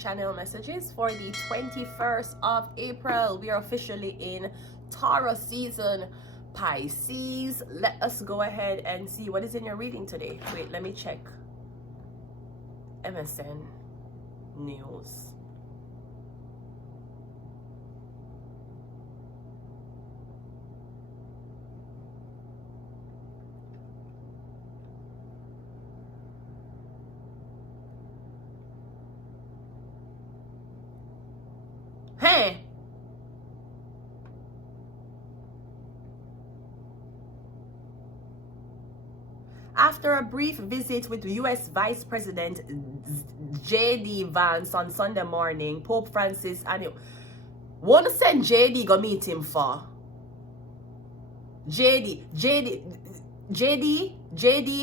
channel messages for the 21st of April. We are officially in Taurus season, Pisces. Let us go ahead and see what is in your reading today. Wait, let me check MSN news. Hey, after a brief visit with U.S. Vice President J.D. Vance on Sunday morning, Pope Francis and you want to send J.D. go meet him for? J.D.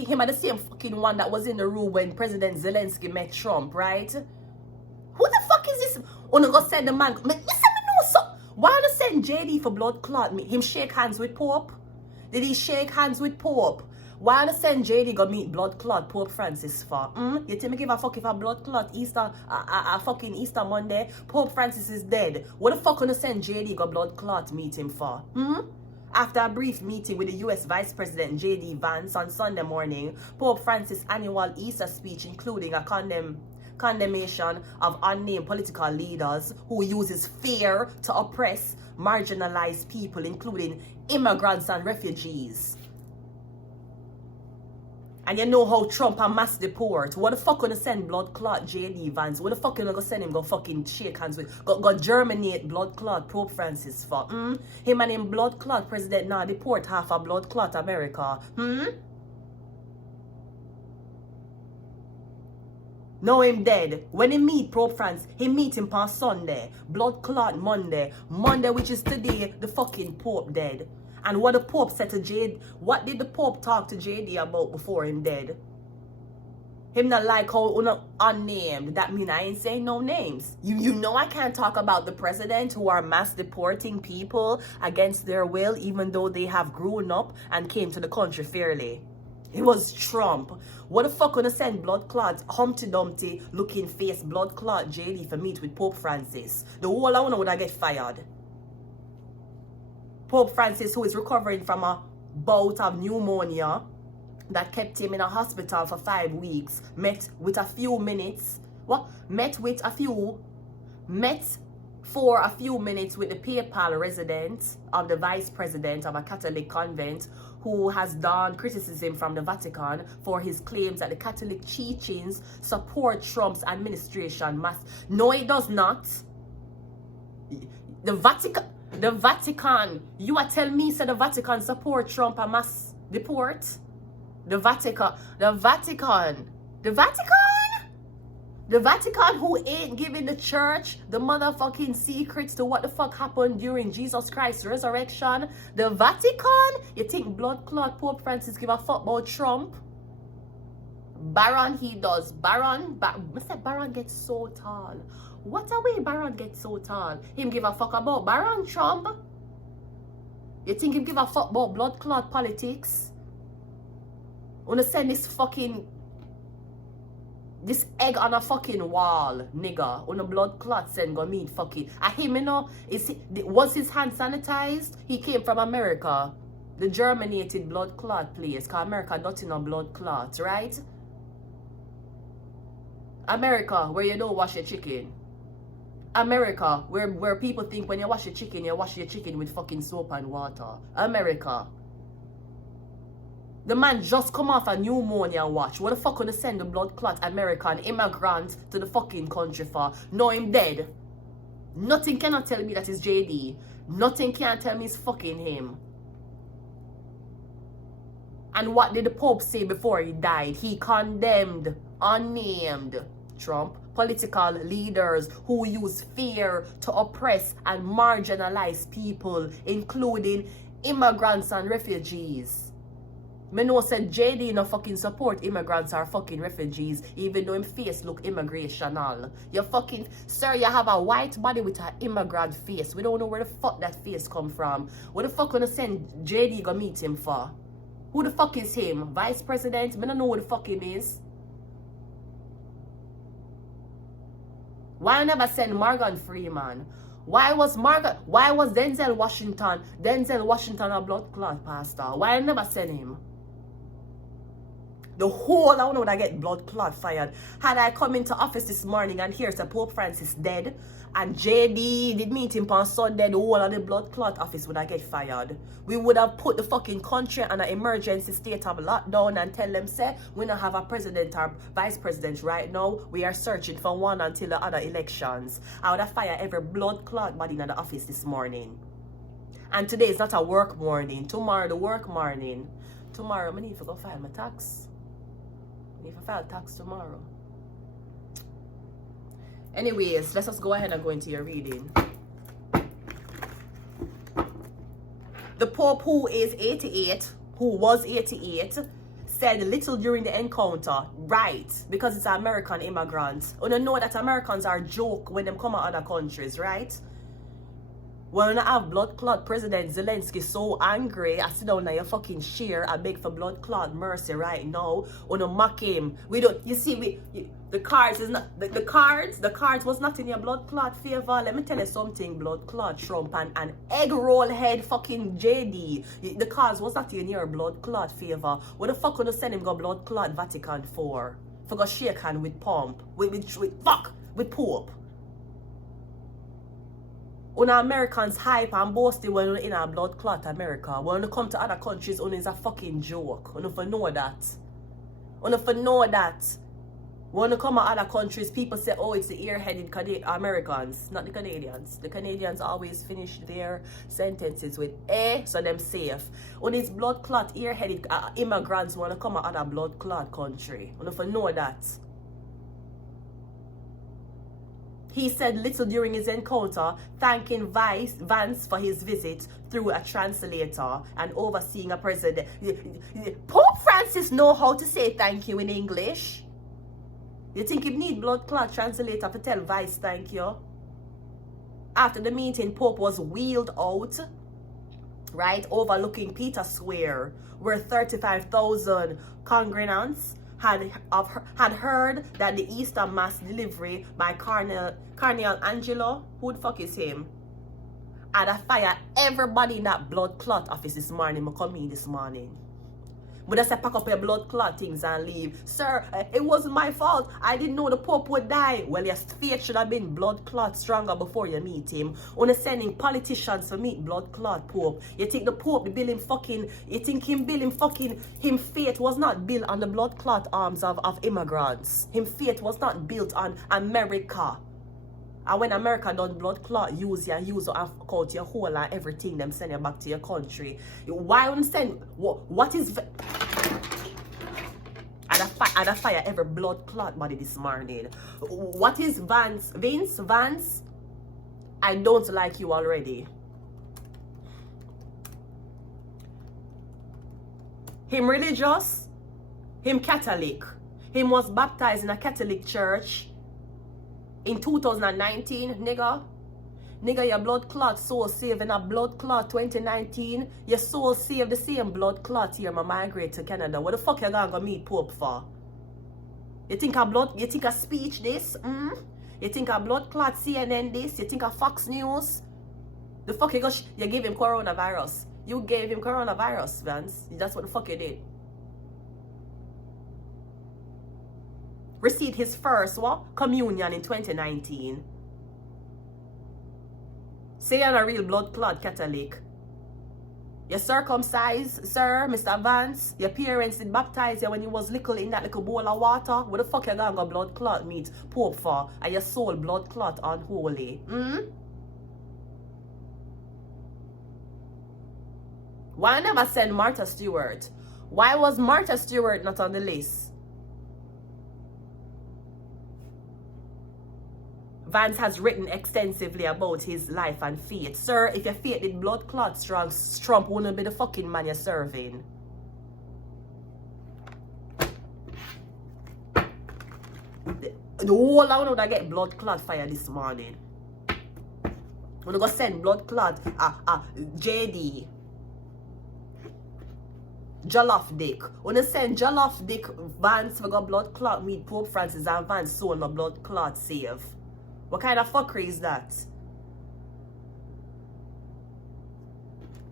Him are the same fucking one that was in the room when President Zelensky met Trump, right? Who the fuck is this? Wanna go send the man? Listen, me know so. Why wanna send JD for blood clot? Him shake hands with Pope? Did he shake hands with Pope? Why wanna send JD go meet blood clot Pope Francis for? You think me give a fuck if a blood clot Easter, fucking Easter Monday? Pope Francis is dead. What the fuck wanna send JD go blood clot meet him for? After a brief meeting with the U.S. Vice President J.D. Vance on Sunday morning, Pope Francis' annual Easter speech, including a condemnation of unnamed political leaders who uses fear to oppress marginalized people, including immigrants and refugees. And you know how Trump and mass deport. What the fuck gonna send blood clot J.D. Vance? What the fuck gonna go send him go fucking shake hands with? Go germinate blood clot Pope Francis for? Him and him blood clot president now deport half a blood clot America. No, him dead. When he meet Pope Francis, he meet him on Sunday. Blood clot Monday. Monday, which is today, the fucking Pope dead. And what the Pope said to JD, what did the Pope talk to JD about before him dead? Him not like how unnamed. That mean I ain't saying no names. You know I can't talk about the president who are mass deporting people against their will, even though they have grown up and came to the country fairly. It was Trump. What the fuck gonna send blood clot, Humpty Dumpty looking face blood clot JD for meet with Pope Francis? The whole I wanna would I get fired. Pope Francis, who is recovering from a bout of pneumonia that kept him in a hospital for 5 weeks, met for a few minutes with the papal resident of the vice president of a Catholic convent who has donned criticism from the Vatican for his claims that the Catholic teachings support Trump's administration. No, it does not. The Vatican, you are telling me, the Vatican support Trump and mass deport? The Vatican, who ain't giving the church the motherfucking secrets to what the fuck happened during Jesus Christ's resurrection. The Vatican, you think blood clot Pope Francis give a fuck about Trump? Baron, he does. Baron gets so tall. What a way Baron gets so tall. Him give a fuck about Baron Trump? You think him give a fuck about blood clot politics? Wanna send this egg on a fucking wall, nigga. On a blood clot send go meet fucking. I him, you know, was his hand sanitized? He came from America. The germinated blood clot place. Cause America not in a blood clot, right? America, where you don't wash your chicken. America, where people think when you wash your chicken with fucking soap and water. America. The man just come off a pneumonia watch. What the fuck gonna send the blood clot American immigrant to the fucking country for? No, him dead. Nothing cannot tell me that is JD. Nothing can tell me it's fucking him. And what did the Pope say before he died? He condemned unnamed Trump political leaders who use fear to oppress and marginalize people, including immigrants and refugees. Me know said JD no fucking support immigrants or fucking refugees, even though him face look immigrational. You fucking, sir, you have a white body with an immigrant face. We don't know where the fuck that face come from. What the fuck gonna send JD go meet him for? Who the fuck is him? Vice President? Me don't know who the fuck him is. Why I never send Morgan Freeman? Why was Denzel Washington a blood clot, Pastor? Why I never send him? The whole I know that I get blood clot fired. Had I come into office this morning and here's Pope Francis dead and JD did meet him on Sunday, the whole of the blood clot office would I get fired. We would have put the fucking country on an emergency state of lockdown and tell them, say, we don't have a president or vice president right now. We are searching for one until the other elections. I would have fired every blood clot body in the office this morning. And today is not a work morning. Tomorrow the work morning. Tomorrow I need to go file my tax. If I file tax tomorrow. Anyways, let's just go ahead and go into your reading. The Pope, who is 88, who was 88, said little during the encounter. Right, because it's American immigrants. You know that Americans are joke when they come out other countries, right? When I have blood clot, President Zelensky so angry, I sit down on your fucking chair, I beg for blood clot mercy right now. On a mock him. We don't, you see, the cards is not, the cards was not in your blood clot favor. Let me tell you something, blood clot Trump and egg roll head fucking JD. The cards was not in your blood clot favor. What the fuck gonna send him go blood clot Vatican for? For go shake hand with Pomp, with Pope. When Americans hype and boasting when you're in a blood clot America. When you come to other countries, it's a fucking joke. You don't know that. You don't know that. When you come to other countries, people say, oh, it's the ear-headed Americans, not the Canadians. The Canadians always finish their sentences with so them safe. When it's blood clot, ear-headed immigrants want to come to other blood clot country. You don't know that. He said little during his encounter, thanking Vance for his visit through a translator and overseeing a president. Pope Francis know how to say thank you in English. You think he need blood clot translator to tell Vice thank you? After the meeting, Pope was wheeled out, right, overlooking Peter Square, where 35,000 congregants had heard that the Easter Mass delivery by Cardinal Angelo, who the fuck is him, had a fire everybody in that blood clot office this morning. I come in this morning. But I said pack up your blood clot things and leave. Sir, it wasn't my fault. I didn't know the Pope would die. Well, your faith should have been blood clot stronger before you meet him. Only sending politicians to meet blood clot Pope. You think the Pope the bill him fucking, you think him bill him fucking, him faith was not built on the blood clot arms of immigrants. Him faith was not built on America. And when America done blood clot, use out your whole and everything, them send you back to your country. Why wouldn't send, what is, I'd fire every blood clot body this morning. What is Vince? I don't like you already. Him religious, him Catholic. Him was baptized in a Catholic church in 2019, nigga. Nigga, your blood clot soul saved in a blood clot 2019. Your soul saved the same blood clot here, my migrate to Canada. What the fuck you gonna go meet Pope for? You think a speech this? You think a blood clot CNN this? You think a Fox News? The fuck you gave him coronavirus. You gave him coronavirus, Vance. That's what the fuck you did. Received his first communion in 2019. Say you're a real blood clot Catholic. You're circumcised, sir, Mr. Vance. Your parents did baptize you when you was little in that little bowl of water. What the fuck you gonna go blood clot meet Pope for? And your soul blood clot unholy. Why never send Martha Stewart? Why was Martha Stewart not on the list? Vance has written extensively about his life and faith. Sir, if your faith did blood clot strong, Trump wouldn't be the fucking man you're serving. The whole I know that get blood clot fire this morning. I'm gonna go send blood clot JD. Jollof Dick. When you send Jollof Dick Vance for go blood clot meet Pope Francis and Vance so my blood clot save. What kind of fuckery is that?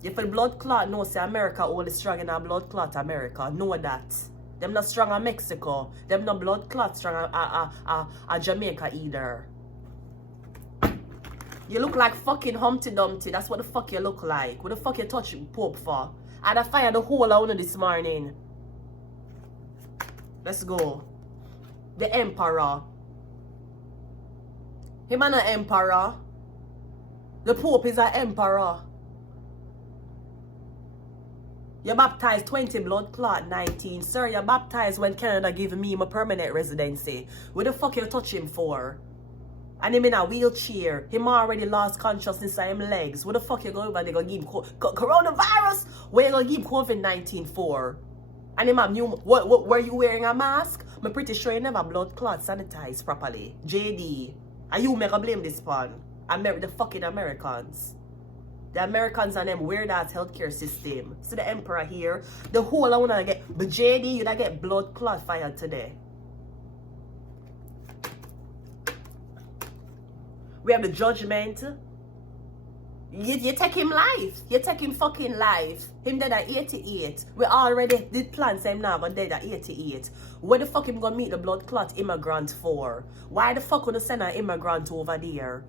If a blood clot, no, say America only strong in a blood clot America. Know that. Them not strong in Mexico. Them not blood clot strong in Jamaica either. You look like fucking Humpty Dumpty. That's what the fuck you look like. What the fuck you touch Pope for? I'd have fired the whole of one this morning. Let's go. The Emperor. Him and an Emperor. The Pope is an Emperor. You baptized 20 blood clot 19. Sir, you baptized when Canada give me my permanent residency. What the fuck you touch him for? And him in a wheelchair. Him already lost consciousness of him legs. What the fuck you go over there gonna give him coronavirus? Where you gonna give COVID-19 for? And him have new, what were you wearing a mask? I'm pretty sure you never blood clot sanitized properly. JD. And you make a blame this one. The fucking Americans. The Americans and them weird ass healthcare system. So the Emperor here, the whole I wanna get, but JD, you get blood clot fired today. We have the Judgment. You take him life. You take him fucking life. Him dead at 88. We already did plans him now, but dead at 88. Where the fuck him gonna meet the blood clot immigrant for? Why the fuck would you send an immigrant over there?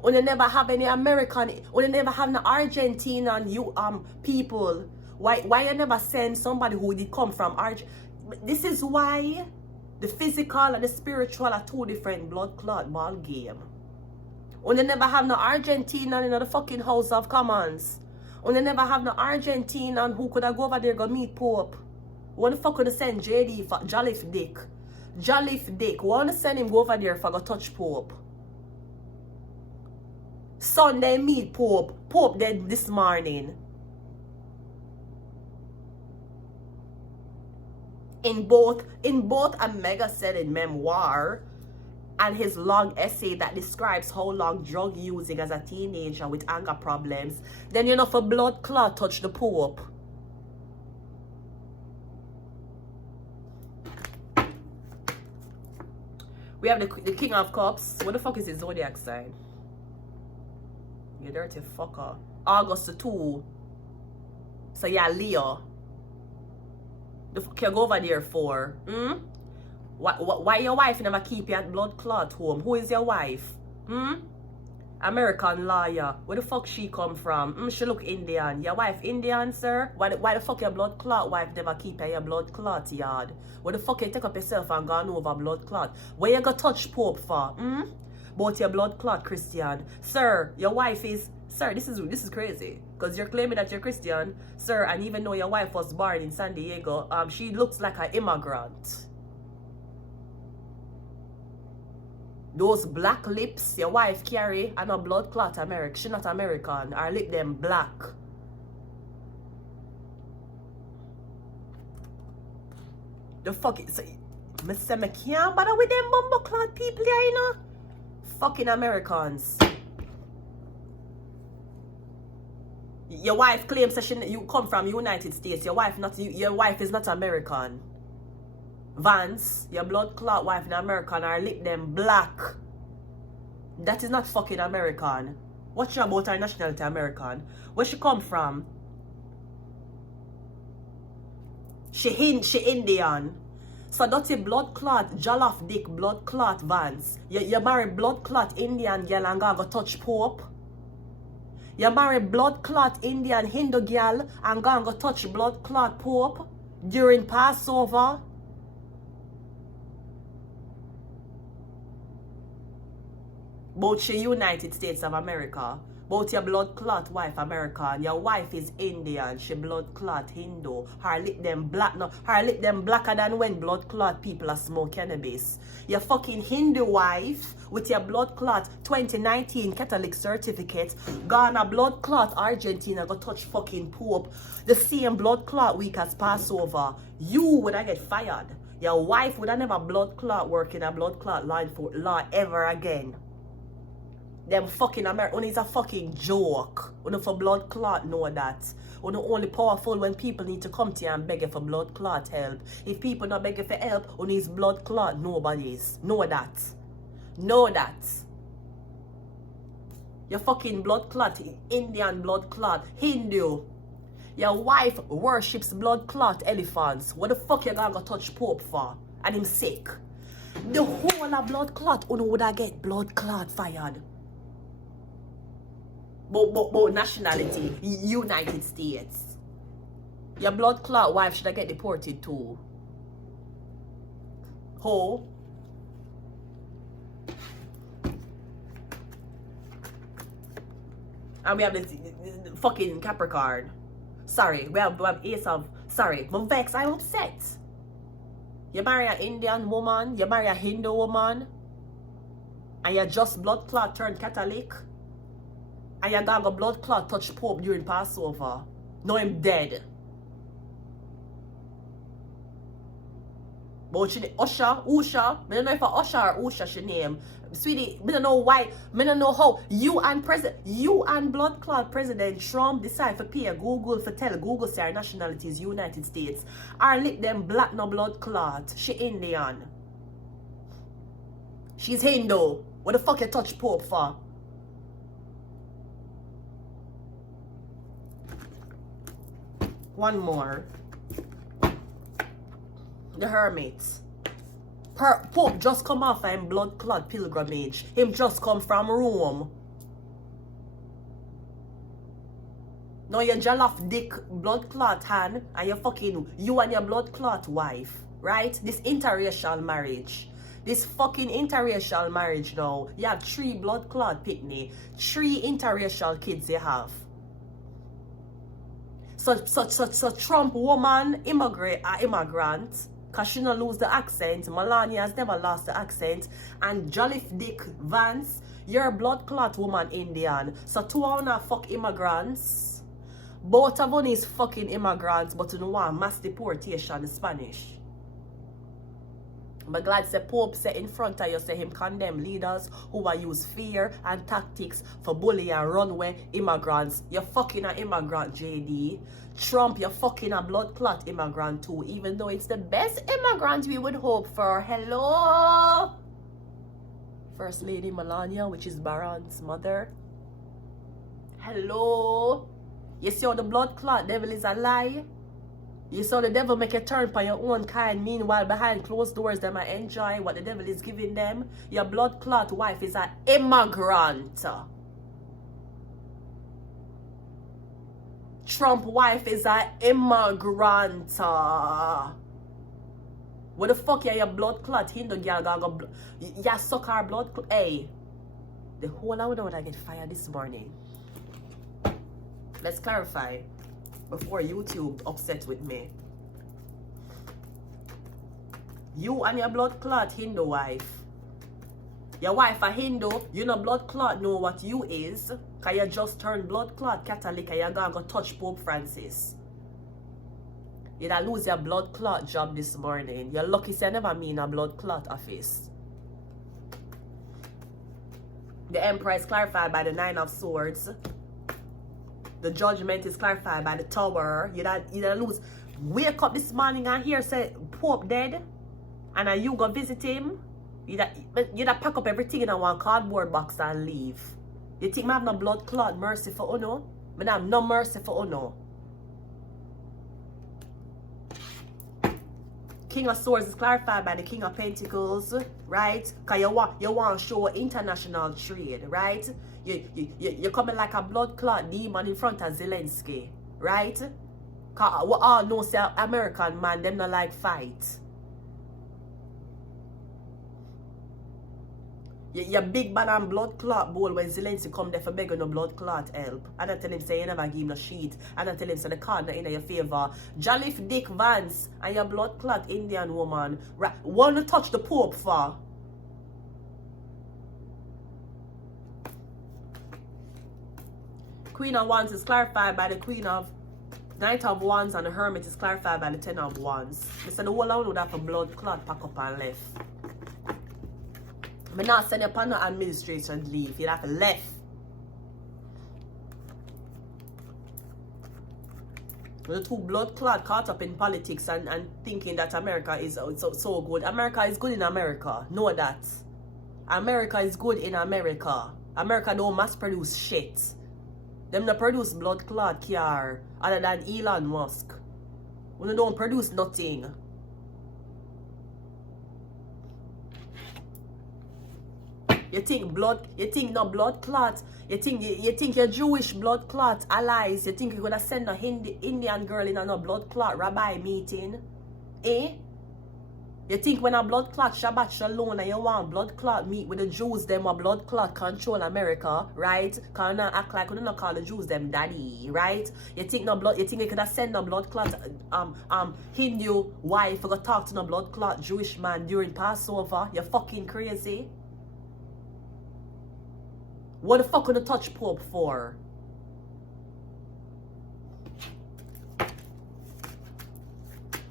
When you never have any American, when you never have no Argentinian people. Why you never send somebody who did come from Argentina? This is why the physical and the spiritual are two different blood clot ball game. When you never have no Argentinian in the fucking House of Commons. When you never have no Argentinian who could have go over there go meet Pope. When the fuck could you send JD for Jolliffe Dick? Jolliffe Dick. Wanna send him go over there for go touch Pope? Sunday meet Pope. Pope dead this morning. In both a mega-selling memoir and his long essay that describes how long drug using as a teenager with anger problems, then you know for blood clot touch the Pope. We have the King of Cups. What the fuck is his zodiac sign? You dirty fucker. August 2. So yeah, Leo. The fuck you go over there for? Why your wife never keep you at blood clot home? Who is your wife? American lawyer. Where the fuck she come from? She look Indian. Your wife Indian, sir? Why the fuck your blood clot wife never keep you your blood clot yard? Where the fuck you take up yourself and gone over blood clot? Where you go touch Pope for? About your blood clot Christian. Sir, your wife is... Sir, this is crazy. Because you're claiming that you're Christian, sir, and even though your wife was born in San Diego, she looks like an immigrant. Those black lips your wife carry are not blood clot American. She not American. Her lip them black. The fuck is... I say I can't bother with them bumbo clot people here, you know? Fucking Americans. Your wife claims that you come from United States. Your wife is not American. Vance, your blood clot wife in American, her lip them black. That is not fucking American. What's your about her nationality American? Where she come from? She Indian. So dirty blood clot, Jolliffe Dick blood clot Vance. You marry blood clot Indian girl and go touch Pope. You marry blood clot Indian Hindu girl and go touch blood clot Pope during Passover. Both the United States of America. Both your blood clot wife American. Your wife is Indian. She blood clot Hindu. Her lip them black. No, her lip them blacker than when blood clot people are smoke cannabis. Your fucking Hindu wife with your blood clot 2019 Catholic certificate. Ghana blood clot Argentina go touch fucking Pope. The same blood clot week as Passover. You would I get fired. Your wife would I never blood clot work in a blood clot line for law ever again. Them fucking American is a fucking joke. When for blood clot know that. When only powerful when people need to come to you and beg you for blood clot help. If people not begging for help, when is blood clot nobody's. Know that. Know that. You fucking blood clot, Indian blood clot, Hindu. Your wife worships blood clot elephants. What the fuck you gonna go touch Pope for? And him sick. The whole of blood clot, who would I get blood clot fired? But nationality, United States. Your blood clot wife should I get deported too? Ho? And we have this fucking Capricorn. Sorry, we have Ace of... Sorry, I'm vexed, I'm upset. You marry an Indian woman, you marry a Hindu woman, and you just blood clot turned Catholic, and you got a blood clot touch Pope during Passover. No, him dead. But she Usher, I don't know if a Usher or Usher she name. Sweetie, I don't know why, I don't know how you and blood clot President Trump decide to pay Google for tell Google say our nationality is United States. Or let them black no blood clot. She Indian. She's Hindu. What the fuck you touch Pope for? One more. The Hermit. Pope just come off him blood clot pilgrimage. Him just come from Rome. Now you jollof dick blood clot hand and you and your blood clot wife. Right? This interracial marriage. This fucking interracial marriage now. You have 3 blood clot pitney. 3 interracial kids you have. So Trump woman immigrant. Because she don't lose the accent. Melania has never lost the accent. And Jolliffe Dick Vance, you're a blood clot woman Indian. So 2 of them are fuck immigrants. Both of them is fucking immigrants, but you know what? Mass deportation is Spanish. But glad say Pope say in front of you say him condemn leaders who will use fear and tactics for bully and runaway immigrants. You're fucking an immigrant, JD. Trump, you're fucking a blood clot immigrant too, even though it's the best immigrant we would hope for. Hello? First Lady Melania, which is Baron's mother. Hello? You see how the blood clot devil is a lie? You saw the devil make a turn for your own kind. Meanwhile, behind closed doors, they might enjoy what the devil is giving them. Your blood clot wife is an immigrant. Trump wife is an immigrant. What the fuck are your blood clot Hindu girl gonna you suck our blood clot? Hey, the whole I would get fired this morning. Let's clarify before YouTube upset with me. You and your blood clot Hindu wife. Your wife a Hindu, you know blood clot know what you is. Cause you just turned blood clot Catholic and you're gonna go touch Pope Francis. You da lose your blood clot job this morning. You're lucky say never mean a blood clot office. The Emperor is clarified by the 9 of Swords. The Judgment is clarified by the Tower. You da lose. Wake up this morning and hear say Pope dead. And you go visit him. You da pack up everything in a one cardboard box and leave. You think I have no blood clot mercy for Uno? I have no mercy for Uno. King of Swords is clarified by the King of Pentacles, right? Because you want to show international trade, right? You're coming like a blood clot demon in front of Zelensky, right? Because we all know say American man, them not like fight. Your big man and blood clot bowl when Zelensky come there for begging no blood clot help. And I tell him say you never give him no sheet. And I tell him say the card not in your favor. Jolliffe Dick Vance and your blood clot Indian woman. Want to touch the Pope for? Queen of Wands is clarified by the Queen of Knight of Wands, and the Hermit is clarified by the 10 of Wands. I said the whole I would have a blood clot pack up and left. I'm not sending upon no administration leave. You'd have to left. The 2 blood clot caught up in politics and thinking that America is so good. America is good in America. Know that. America is good in America. America don't mass produce shit. Them not produce blood clot car other than Elon Musk. We don't produce nothing. You think no blood clot, you think your Jewish blood clot allies, you think you're gonna send a Indian girl in a no blood clot rabbi meeting? Eh? You think when a blood clot Shabbat Shalom and you want blood clot meet with the Jews, them a blood clot control America, right? Cause not act like we don't call the Jews them daddy, right? You think you could have sent no blood clot Hindu wife to go talk to no blood clot Jewish man during Passover? You fucking crazy. What the fuck would you touch Pope for?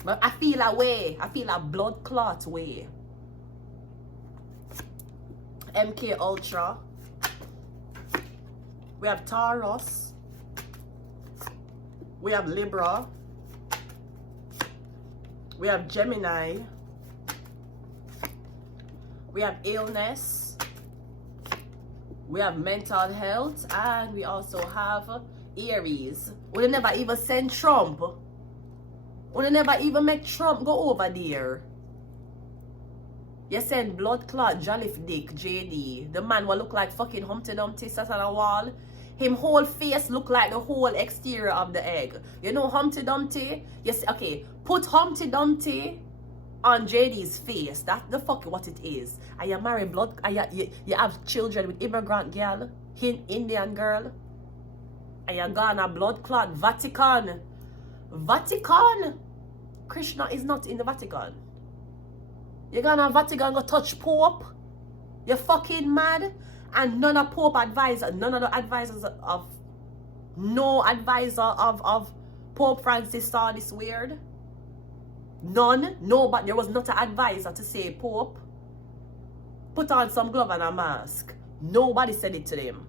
But I feel a way. I feel a blood clot way. MK Ultra. We have Taurus. We have Libra. We have Gemini. We have illness. We have mental health. And we also have Aries. We never even send Trump. We never even make Trump go over there. You send blood clot, Jolliffe Dick, JD. The man will look like fucking Humpty Dumpty sat on a wall. Him whole face look like the whole exterior of the egg. You know Humpty Dumpty? Yes, okay. Put Humpty Dumpty on JD's face. That's the fuck what it is. And you marry blood, and you have children with immigrant girl, Indian girl. And you gonna blood clot, Vatican. Vatican. Krishna is not in the Vatican. You're gonna Vatican go touch Pope? You're fucking mad? And none of Pope advisor, none of the advisors of, no advisor of Pope Francis saw this weird. None. No, but there was not an advisor to say Pope, put on some glove and a mask. Nobody said it to them.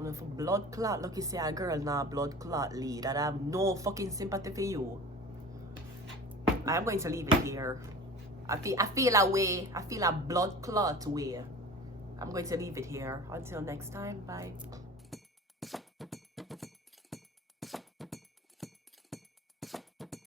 For blood clot, look, you say a girl now blood clot lead, and I have no fucking sympathy for you. I'm going to leave it here. I feel a way. I feel a blood clot way. I'm going to leave it here. Until next time, bye.